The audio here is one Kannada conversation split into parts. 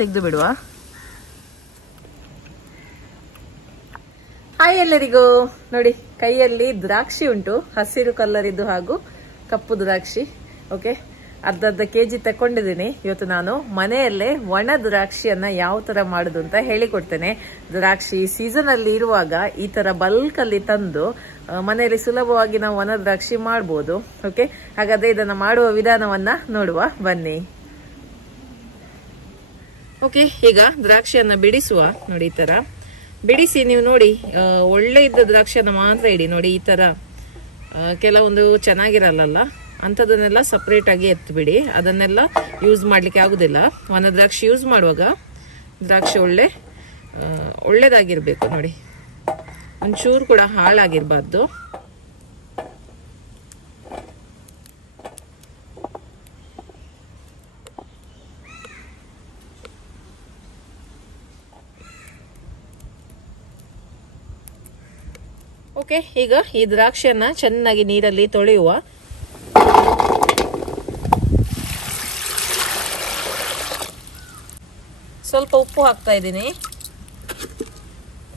ತೆಗೆದು ಬಿಡುವ. ಹಾಯ್ ಎಲ್ಲರಿಗೂ. ನೋಡಿ, ಕೈಯಲ್ಲಿ ದ್ರಾಕ್ಷಿ ಉಂಟು, ಹಸಿರು ಕಲರ್ ಇದ್ದು ಹಾಗೂ ಕಪ್ಪು ದ್ರಾಕ್ಷಿ. ಓಕೆ, ಅರ್ಧ ಕೆಜಿ ತಕೊಂಡಿದ್ದೀನಿ. ಇವತ್ತು ನಾನು ಮನೆಯಲ್ಲೇ ಒಣ ದ್ರಾಕ್ಷಿಯನ್ನ ಯಾವ ತರ ಮಾಡುದು ಅಂತ ಹೇಳಿಕೊಡ್ತೇನೆ. ದ್ರಾಕ್ಷಿ ಸೀಸನ್ ಅಲ್ಲಿ ಇರುವಾಗ ಈ ತರ ಬಲ್ಕ್ ಅಲ್ಲಿ ತಂದು ಮನೆಯಲ್ಲಿ ಸುಲಭವಾಗಿ ನಾವು ಒಣ ದ್ರಾಕ್ಷಿ ಮಾಡಬಹುದು. ಓಕೆ, ಹಾಗಾದ್ರೆ ಇದನ್ನ ಮಾಡುವ ವಿಧಾನವನ್ನ ನೋಡುವ ಬನ್ನಿ. ಓಕೆ, ಈಗ ದ್ರಾಕ್ಷಿಯನ್ನ ಬಿಡಿಸುವ. ನೋಡಿ, ಈ ತರ ಬಿಡಿಸಿ ನೀವು ನೋಡಿ, ಒಳ್ಳೆ ಇದ್ದ ದ್ರಾಕ್ಷಿಯನ್ನ ಮಾತ್ರ ಇಡಿ. ನೋಡಿ, ಈ ತರ ಕೆಲವೊಂದು ಚೆನ್ನಾಗಿರಲ್ಲ, ಅಂಥದನ್ನೆಲ್ಲ ಸಪ್ರೇಟ್ ಆಗಿ ಎತ್ಬಿಡಿ. ಅದನ್ನೆಲ್ಲ ಯೂಸ್ ಮಾಡ್ಲಿಕ್ಕೆ ಆಗುದಿಲ್ಲ. ಒಣ ದ್ರಾಕ್ಷಿ ಯೂಸ್ ಮಾಡುವಾಗ ದ್ರಾಕ್ಷಿ ಒಳ್ಳೇದಾಗಿರ್ಬೇಕು. ನೋಡಿ, ಒಂಚೂರು ಕೂಡ ಹಾಳಾಗಿರ್ಬಾರ್ದು. ಓಕೆ, ಈಗ ಈ ದ್ರಾಕ್ಷಿಯನ್ನ ಚೆನ್ನಾಗಿ ನೀರಲ್ಲಿ ತೊಳೆಯುವ. ಸ್ವಲ್ಪ ಉಪ್ಪು ಹಾಕ್ತಾ ಇದ್ದೀನಿ.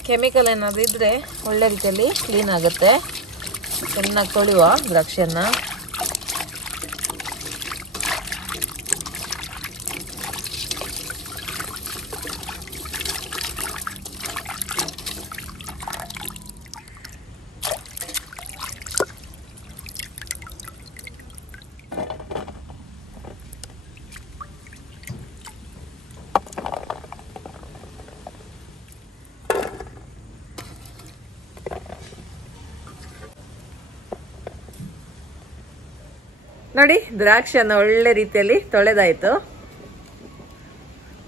ಕೆಮಿಕಲ್ ಏನಾದ್ರು ಇದ್ರೆ ಒಳ್ಳೆ ರೀತಿಯಲ್ಲಿ ಕ್ಲೀನ್ ಆಗುತ್ತೆ. ಚೆನ್ನಾಗಿ ತೊಳೆಯುವ ದ್ರಾಕ್ಷಿಯನ್ನ. ನೋಡಿ, ದ್ರಾಕ್ಷಿಯನ್ನ ಒಳ್ಳೆ ರೀತಿಯಲ್ಲಿ ತೊಳೆದಾಯ್ತು.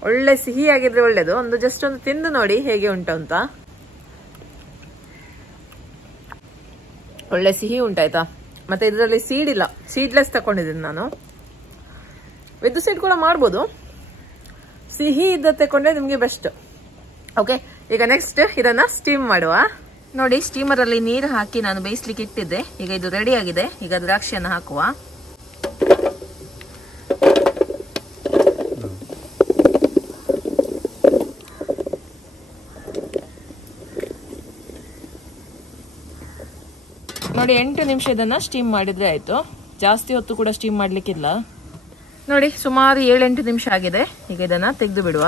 ಒಳ್ಳೆ ಸಿಹಿಯಾಗಿದ್ರೆ ಒಳ್ಳೇದು. ಜಸ್ಟ್ ಒಂದು ತಿಂದು ನೋಡಿ ಹೇಗೆ ಉಂಟು ಅಂತ. ಒಳ್ಳೆ ಸಿಹಿ ಉಂಟಾಯ್ತಾ? ಮತ್ತೆ ಇದರಲ್ಲಿ ಸೀಡ್ ಇಲ್ಲ, ಸೀಡ್ಲೆಸ್ ತಕೊಂಡಿದ್ದೀನಿ ನಾನು. ವಿತ್ ಸೀಡ್ ಕೂಡ ಮಾಡ್ಬೋದು. ಸಿಹಿ ಇದ್ದ ತಕೊಂಡ್ರೆ ನಿಮ್ಗೆ ಬೆಸ್ಟ್. ಓಕೆ, ಈಗ ನೆಕ್ಸ್ಟ್ ಇದನ್ನ ಸ್ಟೀಮ್ ಮಾಡುವ. ನೋಡಿ, ಸ್ಟೀಮರ್ ಅಲ್ಲಿ ನೀರು ಹಾಕಿ ನಾನು ಬೇಯಿಸ್ಲಿಕ್ಕೆ ಇಟ್ಟಿದ್ದೆ. ಈಗ ಇದು ರೆಡಿ ಆಗಿದೆ. ಈಗ ದ್ರಾಕ್ಷಿಯನ್ನ ಹಾಕುವ. ನೋಡಿ, 8 ನಿಮಿಷ ಇದನ್ನ ಸ್ಟೀಮ್ ಮಾಡಿದ್ರೆ ಆಯ್ತು. ಜಾಸ್ತಿ ಹೊತ್ತು ಕೂಡ ಸ್ಟೀಮ್ ಮಾಡ್ಲಿಕ್ಕಿಲ್ಲ. ನೋಡಿ, ಸುಮಾರು 7-8 ನಿಮಿಷ ಆಗಿದೆ. ಈಗ ಇದನ್ನ ತೆಗೆದು ಬಿಡುವ.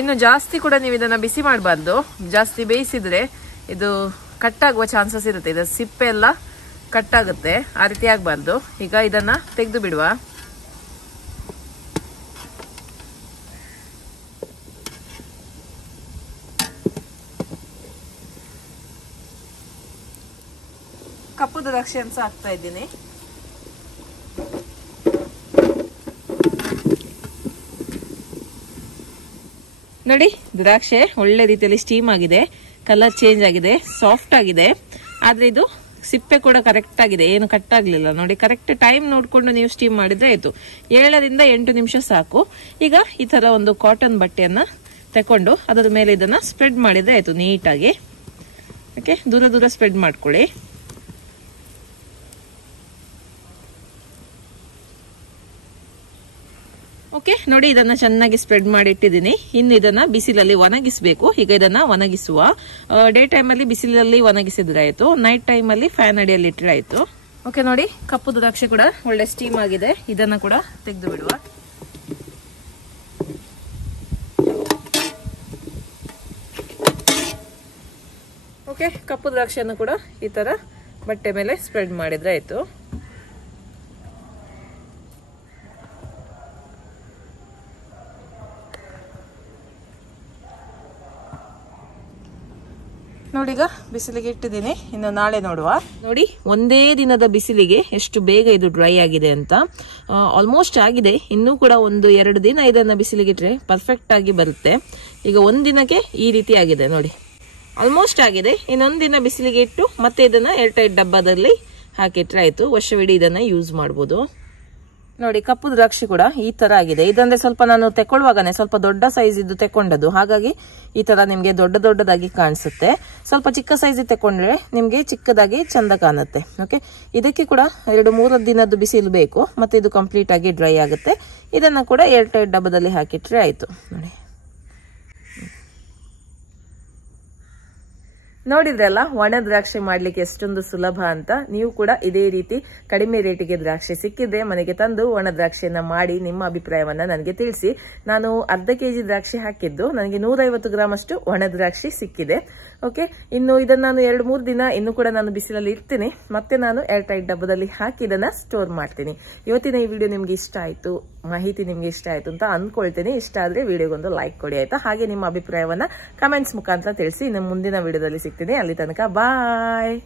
ಇನ್ನು ಜಾಸ್ತಿ ಕೂಡ ನೀವು ಇದನ್ನ ಬಿಸಿ ಮಾಡಬಾರ್ದು. ಜಾಸ್ತಿ ಬೇಯಿಸಿದ್ರೆ ಇದು ಕಟ್ಟಾಗುವ ಚಾನ್ಸಸ್ ಇರುತ್ತೆ. ಇದು ಸಿಪ್ಪೆ ಎಲ್ಲ ಕಟ್ಟಾಗುತ್ತೆ. ಆ ರೀತಿ ಆಗ್ಬಾರ್ದು. ಈಗ ಇದನ್ನ ತೆಗೆದು ಬಿಡುವ. ಕಪ್ಪು ದ್ರಾಕ್ಷಿ ಅಂತ ಹಾಕ್ತಾ ಇದ್ದೀನಿ. ನೋಡಿ, ದ್ರಾಕ್ಷಿ ಒಳ್ಳೆ ರೀತಿಯಲ್ಲಿ ಸ್ಟೀಮ್ ಆಗಿದೆ. ಕಲರ್ ಚೇಂಜ್ ಆಗಿದೆ, ಸಾಫ್ಟ್ ಆಗಿದೆ. ಆದ್ರೆ ಇದು ಸಿಪ್ಪೆ ಕೂಡ ಕರೆಕ್ಟ್ ಆಗಿದೆ, ಏನು ಕಟ್ಟಾಗ್ಲಿಲ್ಲ. ನೋಡಿ, ಕರೆಕ್ಟ್ ಟೈಮ್ ನೋಡ್ಕೊಂಡು ನೀವು ಸ್ಟೀಮ್ ಮಾಡಿದ್ರೆ ಆಯ್ತು. 7-8 ನಿಮಿಷ ಸಾಕು. ಈಗ ಈ ತರ ಒಂದು ಕಾಟನ್ ಬಟ್ಟೆಯನ್ನ ತಕೊಂಡು ಅದರ ಮೇಲೆ ಇದನ್ನ ಸ್ಪ್ರೆಡ್ ಮಾಡಿದ್ರೆ ಆಯ್ತು ನೀಟಾಗಿ. ಓಕೆ, ದೂರ ಸ್ಪ್ರೆಡ್ ಮಾಡ್ಕೊಳ್ಳಿ. ಓಕೆ, ನೋಡಿ, ಇದನ್ನ ಚೆನ್ನಾಗಿ ಸ್ಪ್ರೆಡ್ ಮಾಡಿ ಇಟ್ಟಿದ್ದೀನಿ. ಇನ್ನು ಇದನ್ನ ಬಿಸಿಲಲ್ಲಿ ಒಣಗಿಸಬೇಕು. ಈಗ ಇದನ್ನ ಒಣಗಿಸುವ. ಡೇ ಟೈಮ್ ಅಲ್ಲಿ ಬಿಸಿಲಲ್ಲಿ ಒಣಗಿಸಿದ್ರೆ ಆಯ್ತು. ನೈಟ್ ಟೈಮ್ ಅಲ್ಲಿ ಫ್ಯಾನ್ ಅಡಿಯಲ್ಲಿ ಇಟ್ಟರೆ ಆಯ್ತು. ಓಕೆ, ನೋಡಿ, ಕಪ್ಪು ದ್ರಾಕ್ಷಿ ಕೂಡ ಒಳ್ಳೆ ಸ್ಟೀಮ್ ಆಗಿದೆ. ಇದನ್ನ ಕೂಡ ತೆಗೆದು ಬಿಡುವ. ಓಕೆ, ಕಪ್ಪು ದ್ರಾಕ್ಷಿಯನ್ನು ಕೂಡ ಈ ತರ ಬಟ್ಟೆ ಮೇಲೆ ಸ್ಪ್ರೆಡ್ ಮಾಡಿದ್ರೆ ಆಯ್ತು. ನೋಡಿ, ಈಗ ಬಿಸಿಲಿಗೆ ಇಟ್ಟಿದ್ದೀನಿ. ಇನ್ನು ನಾಳೆ ನೋಡುವ. ನೋಡಿ, ಒಂದೇ ದಿನದ ಬಿಸಿಲಿಗೆ ಎಷ್ಟು ಬೇಗ ಇದು ಡ್ರೈ ಆಗಿದೆ ಅಂತ. ಆಲ್ಮೋಸ್ಟ್ ಆಗಿದೆ. ಇನ್ನೂ ಕೂಡ 1-2 ದಿನ ಇದನ್ನ ಬಿಸಿಲಿಗೆ ಇಟ್ರೆ ಪರ್ಫೆಕ್ಟ್ ಆಗಿ ಬರುತ್ತೆ. ಈಗ ಒಂದಿನಕ್ಕೆ ಈ ರೀತಿ ಆಗಿದೆ. ನೋಡಿ, ಆಲ್ಮೋಸ್ಟ್ ಆಗಿದೆ. ಇನ್ನೊಂದು ದಿನ ಬಿಸಿಲಿಗೆ ಇಟ್ಟು ಮತ್ತೆ ಇದನ್ನ ಏರ್ಟೈಟ್ ಡಬ್ಬದಲ್ಲಿ ಹಾಕಿಟ್ರೆ ಆಯ್ತು. ವರ್ಷವಿಡೀ ಇದನ್ನ ಯೂಸ್ ಮಾಡಬಹುದು. ನೋಡಿ ಕಪ್ಪು ದ್ರಾಕ್ಷಿ ಕೂಡ ಈ ತರ ಆಗಿದೆ. ಇದಂದ್ರೆ ಸ್ವಲ್ಪ ನಾನು ತೆಕೊಳ್ಳುವಾಗನೆ ಸ್ವಲ್ಪ ದೊಡ್ಡ ಸೈಜ್ ಇದ್ದು ತೆಕೊಂಡದ್ದು, ಹಾಗಾಗಿ ಈ ತರ ನಿಮ್ಗೆ ದೊಡ್ಡದಾಗಿ ಕಾಣಿಸುತ್ತೆ. ಸ್ವಲ್ಪ ಚಿಕ್ಕ ಸೈಜ್ ತೆಕೊಂಡ್ರೆ ನಿಮ್ಗೆ ಚಿಕ್ಕದಾಗಿ ಚಂದ ಕಾಣುತ್ತೆ. ಓಕೆ, ಇದಕ್ಕೆ ಕೂಡ 2-3 ದಿನದ್ದು ಬಿಸಿಲು ಬೇಕು, ಮತ್ತೆ ಇದು ಕಂಪ್ಲೀಟ್ ಆಗಿ ಡ್ರೈ ಆಗುತ್ತೆ. ಇದನ್ನ ಕೂಡ ಏರ್ ಟೈಟ್ ಡಬ್ಬದಲ್ಲಿ ಹಾಕಿಟ್ರೆ ಆಯ್ತು. ನೋಡಿದ್ರಲ್ಲ ಒಣ ದ್ರಾಕ್ಷಿ ಮಾಡ್ಲಿಕ್ಕೆ ಎಷ್ಟೊಂದು ಸುಲಭ ಅಂತ. ನೀವು ಕೂಡ ಇದೇ ರೀತಿ ಕಡಿಮೆ ರೇಟಿಗೆ ದ್ರಾಕ್ಷಿ ಸಿಕ್ಕಿದ್ರೆ ಮನೆಗೆ ತಂದು ಒಣ ದ್ರಾಕ್ಷಿಯನ್ನ ಮಾಡಿ ನಿಮ್ಮ ಅಭಿಪ್ರಾಯವನ್ನ ನನಗೆ ತಿಳಿಸಿ. ನಾನು ಅರ್ಧ ಕೆಜಿ ದ್ರಾಕ್ಷಿ ಹಾಕಿದ್ದು ನನಗೆ 150 ಗ್ರಾಮ್ ಅಷ್ಟು ಒಣ ದ್ರಾಕ್ಷಿ ಸಿಕ್ಕಿದೆ. ಓಕೆ, ಇನ್ನು ಇದನ್ನ ನಾನು 2-3 ದಿನ ಇನ್ನು ಕೂಡ ನಾನು ಬಿಸಿಲಲ್ಲಿ ಇಡ್ತೀನಿ, ಮತ್ತೆ ನಾನು ಏರ್ ಟೈಟ್ ಡಬ್ಬದಲ್ಲಿ ಹಾಕಿ ಇದನ್ನ ಸ್ಟೋರ್ ಮಾಡ್ತೀನಿ. ಇವತ್ತಿನ ಈ ವಿಡಿಯೋ ನಿಮ್ಗೆ ಇಷ್ಟ ಆಯ್ತು, ಮಾಹಿತಿ ನಿಮ್ಗೆ ಇಷ್ಟ ಆಯ್ತು ಅಂತ ಅನ್ಕೊಳ್ತೀನಿ. ಇಷ್ಟ ಆದ್ರೆ ವಿಡಿಯೋಗೊಂದು ಲೈಕ್ ಕೊಡಿ ಆಯ್ತಾ. ಹಾಗೆ ನಿಮ್ಮ ಅಭಿಪ್ರಾಯವನ್ನ ಕಮೆಂಟ್ಸ್ ಮುಖಾಂತರ ತಿಳಿಸಿ. ಇನ್ನು ಮುಂದಿನ ವಿಡಿಯೋದಲ್ಲಿ ಸಿಗ್ತೀನಿ. ಅಲ್ಲಿ ತನಕ ಬಾಯ್.